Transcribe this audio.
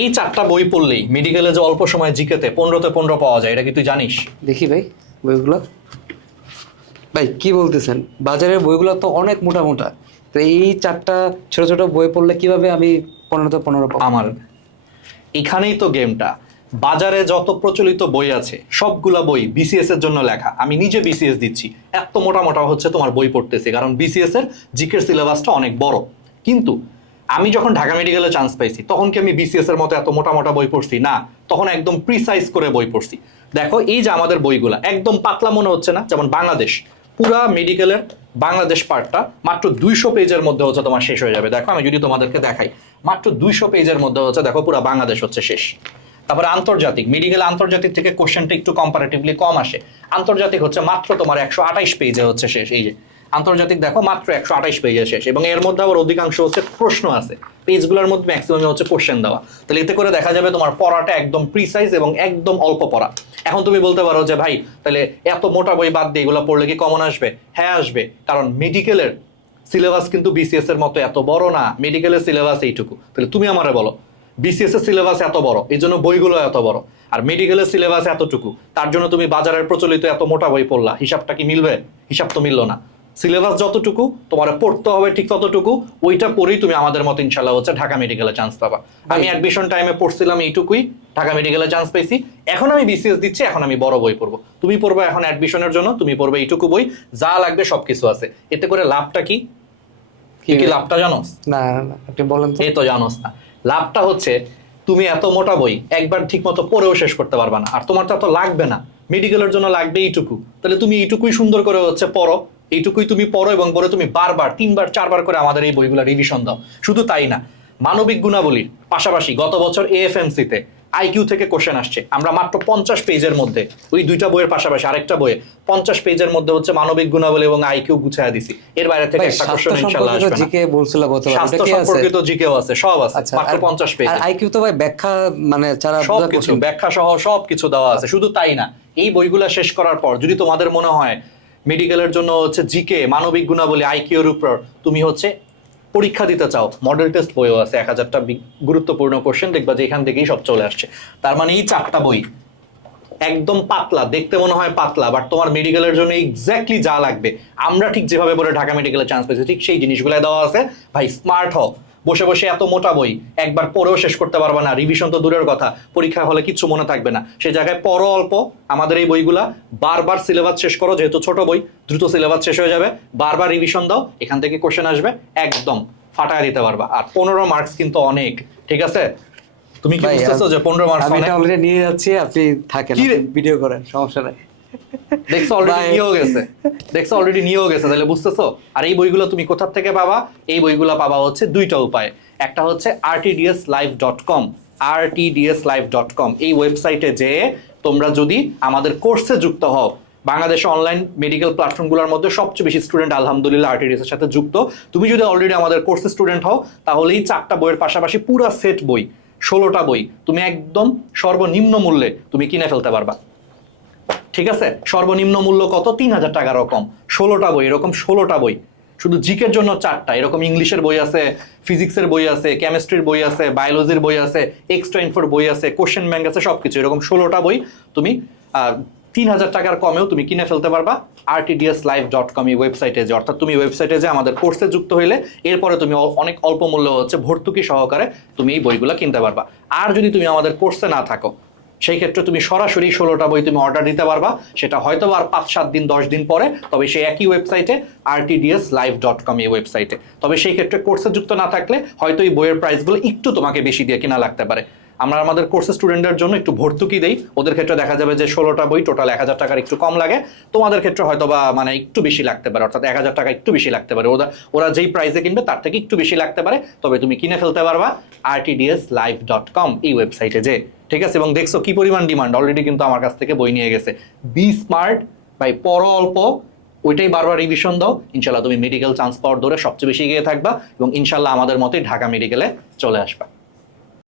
এই 4টা বই পড়লেই মেডিকেলে যে অল্প সময় জিকেতে 15তে 15 পাওয়া যায়, এটা কি তুই জানিস? দেখি ভাই বইগুলো। ভাই কি বলতেছেন, বাজারের বইগুলো তো অনেক মোটা মোটা, তো এই 4টা ছোট ছোট বই পড়লে কিভাবে আমি 15তে 15 পাবো? আমার এখানেই তো গেমটা। বাজারে যত প্রচলিত বই আছে সবগুলা বই বিসিএস এর জন্য লেখা। আমি নিজে বিসিএস দিচ্ছি, এত মোটা মোটা হচ্ছে তোমার বই পড়তেছি, কারণ বিসিএস এর জিকের সিলেবাসটা অনেক বড়। কিন্তু আমি যখন ঢাকা মেডিকেলে চান্স পাইছি তখন কি আমি বিসিএস এর মতো এত মোটা মোটা বই পড়ছি? না, তখন একদম প্রিসাইজ করে বই পড়ছি। দেখো এই যে আমাদের বইগুলা একদম পাতলা মনে হচ্ছে না? যেমন বাংলাদেশ, পুরা মেডিকেলের বাংলাদেশ পার্টটা মাত্র 200 পেজের মধ্যে হচ্ছে তোমার শেষ হয়ে যাবে। দেখো আমি যদি তোমাদেরকে দেখাই, মাত্র 200 পেজের মধ্যে হচ্ছে দেখো পুরা বাংলাদেশ হচ্ছে শেষ। তারপরে আন্তর্জাতিক, মেডিকেল আন্তর্জাতিক থেকে কোশ্চেনটা একটু কম্পারেটিভলি কম আসে। আন্তর্জাতিক হচ্ছে মাত্র তোমার 128 পেজে হচ্ছে শেষ। এই যে আন্তর্জাতিক দেখো মাত্র 128 পেজে শেষ, এবং এর মধ্যে আবার অধিকাংশ হচ্ছে প্রশ্ন আছে, পেজগুলোর মধ্যে ম্যাক্সিমাম হচ্ছে কোশ্চেন দেওয়া। তাহলে এতে করে দেখা যাবে তোমার পড়াটা একদম প্রিসাইজ এবং একদম অল্প পড়া। এখন তুমি বলতে পারো যে ভাই তাহলে এত মোটা বই বাদ দিয়ে এগুলো পড়লে কি কমন আসবে? হ্যাঁ আসবে, কারণ মেডিকেলের সিলেবাস কিন্তু বিসিএস এর মতো এত বড় না। মেডিকেলের সিলেবাস এইটুকু। তাহলে তুমি আমারে বলো, বিসিএস এর সিলেবাস এত বড়, এই জন্য বইগুলো এত বড়, আর মেডিকেলের সিলেবাস এতটুকু, তার জন্য তুমি বাজারের প্রচলিত এত মোটা বই পড়লা, হিসাবটা কি মিলবে? হিসাব তো মিললো না। সিলেবাস যতটুকু তোমার পড়তে হবে ঠিক ততটুকু, ওইটা পড়েই তুমি আমাদের মতো ইনশাল্লাহ হচ্ছে ঢাকা মেডিকেলে চান্স পাবা। আমি অ্যাডমিশন টাইমে পড়ছিলাম এইটুকুই, ঢাকা মেডিকেলে চান্স পেয়েছি। এখন আমি বিসিএস দিচ্ছি, এখন আমি বড় বই পড়বো। তুমি পড়বে এখন অ্যাডমিশনের জন্য, তুমি পড়বে এইটুকু বই, যা লাগবে সবকিছু আছে। এতে করে লাভটা কি? কি লাভটা জানোস? না না, আপনি বলেন তো। এই তো জানোস না। লাভটা হচ্ছে তুমি এত মোটা বই একবার ঠিক মতো পড়েও শেষ করতে পারবা না, আর তোমার তো এত লাগবে না। মেডিকেলের জন্য লাগবে এইটুকু, তাহলে তুমি এইটুকুই সুন্দর করে হচ্ছে পড়ো, এইটুকুই তুমি পড়ো, এবং পরে তুমি বারবার 3বার 4বার করে আমাদের এই বইগুলো রিভিশন দাও। শুধু তাই না, মানবিক গুণাবলীর পাশাপাশি গত বছর এএফএমসি তে আইকিউ থেকে কোশ্চেন আসছে। আমরা মাত্র 50 পেজের মধ্যে, ওই 2টা বইয়ের পাশাপাশি আরেকটা বইয়ে 50 পেজের মধ্যে হচ্ছে মানবিক গুণাবলী এবং আইকিউ গুছায়া দিছি। এর বাইরে থেকে একটা কোশ্চেন ইনশাআল্লাহ আসবে না। জিকে বলছিল গতবার, স্বাস্থ্য সম্পর্কিত জিকেও আছে, সব আছে, মাত্র 50 পেজ। আর আইকিউ তো ভাই ব্যাখ্যা মানে ছাড়া সবকিছু ব্যাখ্যা সহ সবকিছু দেওয়া আছে। শুধু তাই না, এই বইগুলা শেষ করার পর যদি তোমাদের মনে হয় মেডিকেলের জন্য হচ্ছে জিকে, মানবিক গুণাবলী, আইকিউর উপর তুমি হচ্ছে পরীক্ষা দিতে চাও, মডেল টেস্ট বইও আছে, 1000টা গুরুত্বপূর্ণ কোশ্চেন, দেখবা যে এখান থেকেই সব চলে আসছে। তার মানে এই 4টা বই একদম পাতলা, দেখতে মনে হয় পাতলা, বাট তোমার মেডিকেলের জন্য এক্স্যাক্টলি যা লাগবে, আমরা ঠিক যেভাবে বলে ঢাকা মেডিকেলে চান্স পেয়েছি ঠিক সেই জিনিসগুলো দেওয়া আছে। ভাই স্মার্ট হও, বসে বসে এত মোটা বই একবার পড়েও শেষ করতে পারবে না, রিভিশন তো দূরের কথা, পরীক্ষা হলে কিচ্ছু মনে থাকবে না। সে জায়গায় পড়ো অল্প, আমাদের এই বইগুলা বারবার সিলেবাস শেষ করো, যেহেতু ছোট বই দ্রুত সিলেবাস শেষ হয়ে যাবে, বারবার রিভিশন দাও, এখান থেকে কোশ্চেন আসবে, একদম ফাটায় দিতে পারবা। আর 15 মার্কস কিন্তু অনেক, ঠিক আছে? তুমি কি বুঝতেছো যে 15 মার্কস আমি অনেক? এটা অলরেডি নিয়ে যাচ্ছি, আপনি থাকেন, ভিডিও করেন, সমস্যা নাই। দেখছো অলরেডি নিয়েও গেছে, দেখছো অলরেডি নিয়েও গেছে, তাহলে বুঝতেছো। আর এই বইগুলো তুমি কোথা থেকে পাবা? এই বইগুলো পাবা হচ্ছে 2টা উপায়ে। একটা হচ্ছে rtdslive.com, rtdslive.com এই ওয়েবসাইটে যেয়ে তোমরা যদি আমাদের কোর্সে যুক্ত হও, বাংলাদেশে অনলাইন মেডিকেল প্ল্যাটফর্মগুলোর মধ্যে সবচেয়ে বেশি স্টুডেন্ট আলহামদুলিল্লাহ আরটিডিএস এর সাথে যুক্ত। তুমি যদি অলরেডি আমাদের কোর্সে স্টুডেন্ট হও, তাহলে এই 4টা বইয়ের পাশাপাশি পুরো সেট বই 16টা বই তুমি একদম সর্বনিম্ন মূল্যে তুমি কিনে ফেলতে পারবা। ঠিক আছে, সর্বনিম্ন মূল্য কত? 3000 টাকা রকম, 16টা বই, এরকম 16টা বই। শুধু জিকের জন্য 4টা, এরকম ইংলিশের বই আছে, ফিজিক্সের বই আছে, কেমিস্ট্রির বই আছে, বায়োলজির বই আছে, এক্সট্রা ইনফোর বই আছে, কোশ্চেন ব্যাংক আছে, সবকিছু এরকম 16টা বই তুমি 3000 টাকার কমেও তুমি কিনে ফেলতে পারবা rtdslive.com এই ওয়েবসাইটে যে। অর্থাৎ তুমি ওয়েবসাইটে যে আমাদের কোর্সে যুক্ত হইলে এরপরে তুমি অনেক অল্প মূল্য হচ্ছে ভর্তুকি সহকারে তুমি এই বইগুলো কিনতে পারবা। আর যদি তুমি আমাদের কোর্সে না থাকো, সেই ক্ষেত্রে তুমি সরাসরি 16টা বই তুমি অর্ডার দিতে পারবা, সেটা হয়তো আর 5-7 দিন 10 দিন পরে, তবে সেই একই ওয়েবসাইটে rtdslive.com এই ওয়েবসাইটে। তবে সেই ক্ষেত্রে কোর্সে যুক্ত না থাকলে হয়তো এই বইয়ের প্রাইসগুলো একটু তোমাকে বেশি দিয়ে কেনা লাগতে পারে। আমরা আমাদের কোর্সের স্টুডেন্টদের জন্য একটু ভর্তুকি দেই, ওদের ক্ষেত্রে দেখা যাবে যে 16টা বই টোটাল 1000 টাকার একটু কম লাগে, তোমাদের ক্ষেত্রে হয়তো বা মানে একটু বেশি লাগতে পারে, অর্থাৎ 1000 টাকা একটু বেশি লাগতে পারে, ওরা যেই প্রাইসে কিনবে তার থেকে একটু বেশি লাগতে পারে, তবে তুমি কিনে ফেলতে পারবা rtdslive.com এই ওয়েবসাইটে যে। ঠিক আছে, এবং দেখছো কি পরিমাণ ডিমান্ড, অলরেডি কিন্তু আমার কাছ থেকে বই নিয়ে গেছে। বি স্মার্ট ভাই, পড়ো অল্প, ওইটাই বারবার রিভিশন দাও, ইনশাল্লাহ তুমি মেডিকেল চান্স পাওয়ার দৌড়ে সবচেয়ে বেশি এগিয়ে থাকবা, এবং ইনশাল্লাহ আমাদের মতোই ঢাকা মেডিকেলে চলে আসবা।